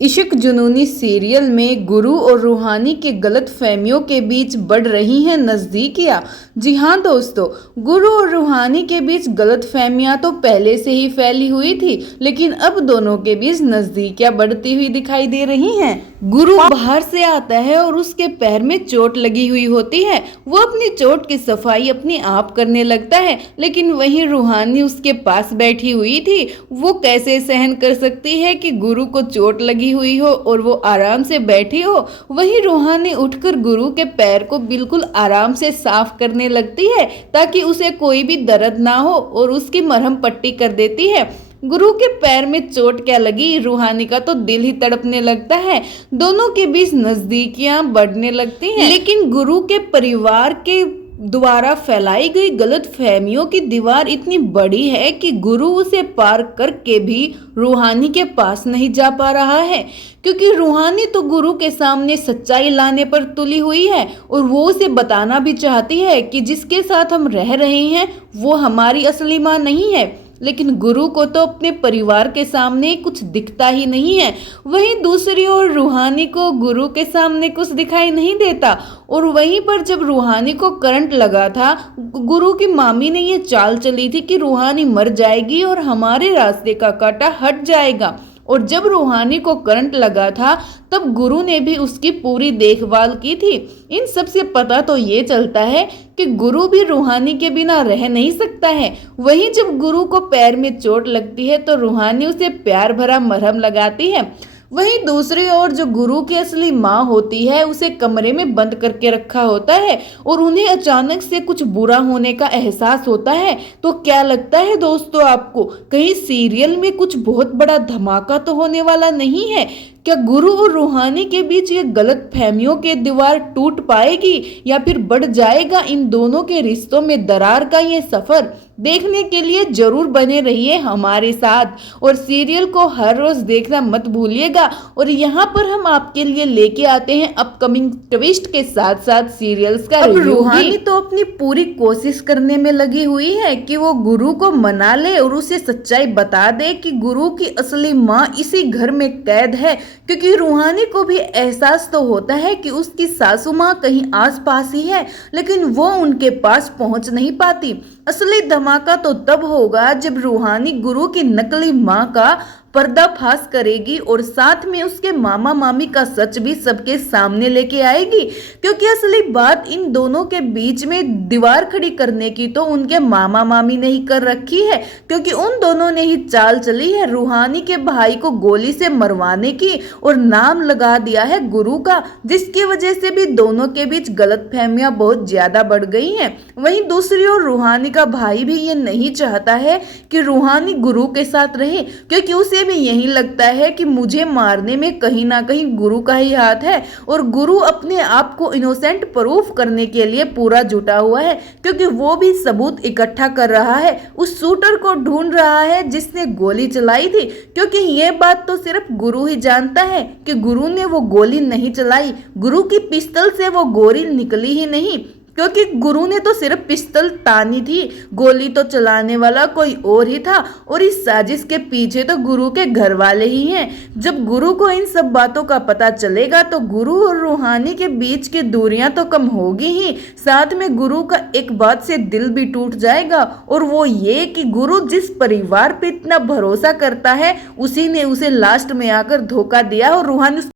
इश्क जुनूनी सीरियल में गुरु और रूहानी की गलत फहमियों के बीच बढ़ रही हैं नज़दीकियाँ। जी हाँ दोस्तों, गुरु और रूहानी के बीच गलत फहमियाँ तो पहले से ही फैली हुई थी, लेकिन अब दोनों के बीच नज़दीकियाँ बढ़ती हुई दिखाई दे रही हैं। गुरु बाहर से आता है और उसके पैर में चोट लगी हुई होती है। वो अपनी चोट की सफाई अपने आप करने लगता है, लेकिन वहीं रूहानी उसके पास बैठी हुई थी। वो कैसे सहन कर सकती है कि गुरु को चोट लगी हुई हो और वो आराम से बैठी हो। वहीं रूहानी उठकर गुरु के पैर को बिल्कुल आराम से साफ करने लगती है ताकि उसे कोई भी दर्द ना हो और उसकी मरहम पट्टी कर देती है। गुरु के पैर में चोट क्या लगी, रूहानी का तो दिल ही तड़पने लगता है। दोनों के बीच नजदीकियां बढ़ने लगती हैं, लेकिन गुरु के परिवार के द्वारा फैलाई गई गलत फहमियों की दीवार इतनी बड़ी है कि गुरु उसे पार करके भी रूहानी के पास नहीं जा पा रहा है, क्योंकि रूहानी तो गुरु के सामने सच्चाई लाने पर तुली हुई है और वो उसे बताना भी चाहती है कि जिसके साथ हम रह रहे हैं वो हमारी असली माँ नहीं है। लेकिन गुरु को तो अपने परिवार के सामने कुछ दिखता ही नहीं है। वहीं दूसरी ओर रूहानी को गुरु के सामने कुछ दिखाई नहीं देता। और वहीं पर जब रूहानी को करंट लगा था, गुरु की मामी ने ये चाल चली थी कि रूहानी मर जाएगी और हमारे रास्ते का कांटा हट जाएगा। और जब रूहानी को करंट लगा था तब गुरु ने भी उसकी पूरी देखभाल की थी। इन सब से पता तो ये चलता है कि गुरु भी रूहानी के बिना रह नहीं सकता है। वहीं जब गुरु को पैर में चोट लगती है तो रूहानी उसे प्यार भरा मरहम लगाती है। वहीं दूसरी ओर जो गुरु की असली माँ होती है उसे कमरे में बंद करके रखा होता है और उन्हें अचानक से कुछ बुरा होने का एहसास होता है। तो क्या लगता है दोस्तों आपको, कहीं सीरियल में कुछ बहुत बड़ा धमाका तो होने वाला नहीं है? क्या गुरु और रूहानी के बीच ये गलत फहमियों के दीवार टूट पाएगी या फिर बढ़ जाएगा इन दोनों के रिश्तों में दरार का ये सफर? देखने के लिए जरूर बने रहिए हमारे साथ और सीरियल को हर रोज देखना मत भूलिएगा। और यहाँ पर हम आपके लिए लेके आते हैं अपकमिंग ट्विस्ट के साथ साथ सीरियल्स का रिव्यू। रूहानी तो अपनी पूरी कोशिश करने में लगी हुई है कि वो गुरु को मना ले और उसे सच्चाई बता दे कि गुरु की असली माँ इसी घर में कैद है, क्योंकि रूहानी को भी एहसास तो होता है कि उसकी सासू माँ कहीं आसपास ही है, लेकिन वो उनके पास पहुंच नहीं पाती। असली धमाका तो तब होगा जब रूहानी गुरु की नकली माँ का पर्दाफाश करेगी और साथ में उसके मामा मामी का सच भी सबके सामने लेके आएगी, क्योंकि असली बात इन दोनों के बीच में दीवार खड़ी करने की तो उनके मामा मामी ने ही कर रखी है, क्योंकि उन दोनों ने ही चाल चली है रूहानी के भाई को गोली से मरवाने की और नाम लगा दिया है गुरु का, जिसकी वजह से भी दोनों के बीच गलतफहमियां बहुत ज्यादा बढ़ गई हैं। वहीं दूसरी ओर रूहानी का भाई भी ये नहीं चाहता है कि रूहानी गुरु के साथ रहे, क्योंकि उसे भी यही लगता है कि मुझे मारने में कहीं ना कहीं गुरु का ही हाथ है और गुरु अपने आप को इनोसेंट प्रूफ करने के लिए पूरा जुटा हुआ है, क्योंकि वो भी सबूत इकट्ठा कर रहा है, उस शूटर को ढूंढ रहा है जिसने गोली चलाई थी, क्योंकि ये बात तो सिर्फ गुरु ही जानता है कि गुरु ने वो गोली नहीं चलाई। गुरु की पिस्तौल से वो गोली निकली ही नहीं, क्योंकि गुरु ने तो सिर्फ पिस्तौल तानी थी, गोली तो चलाने वाला कोई और ही था और इस साजिश के पीछे तो गुरु के घर वाले ही हैं। जब गुरु को इन सब बातों का पता चलेगा तो गुरु और रूहानी के बीच की दूरियां तो कम होगी ही, साथ में गुरु का एक बात से दिल भी टूट जाएगा, और वो ये कि गुरु जिस परिवार पे इतना भरोसा करता है उसी ने उसे लास्ट में आकर धोखा दिया और रूहानी